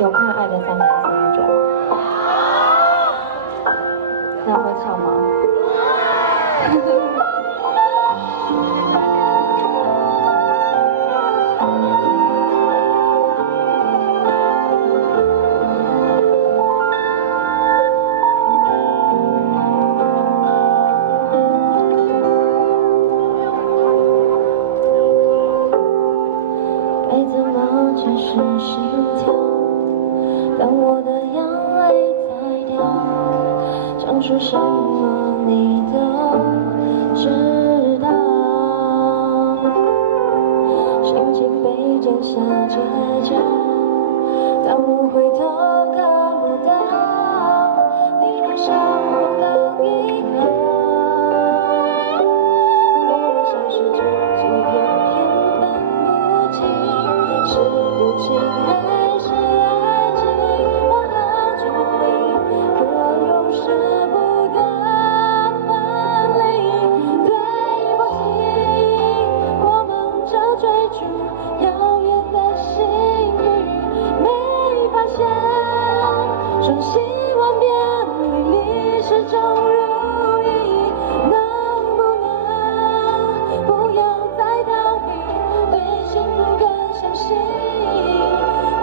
有看《爱的三年4度9》吗？那会唱吗？该怎么解释心跳？当我的眼泪在掉，讲出什么你都知道。心情被剪下街角，当我回头看不到你留下我的遗憾。我们像是荆棘片片分不清是友情还是爱情，我好距离，可又舍不得分离。对不起，我们这追逐遥远的幸运，没发现瞬息万变，离离始终如一。能不能不要再逃避，对幸福更相信？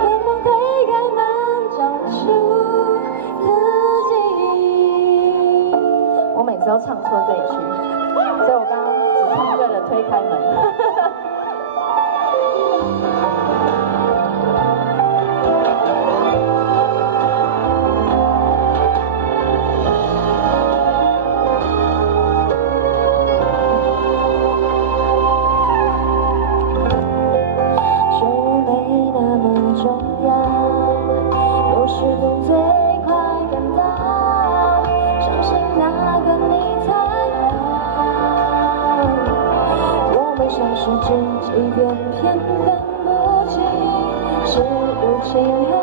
能不能推开门，找出自己？我每次都唱错这一句，所以我刚刚只唱对了推开门。说没那么重要，有时候最快感到，相信那个你才好。我们像是荆棘片片分不清是友情还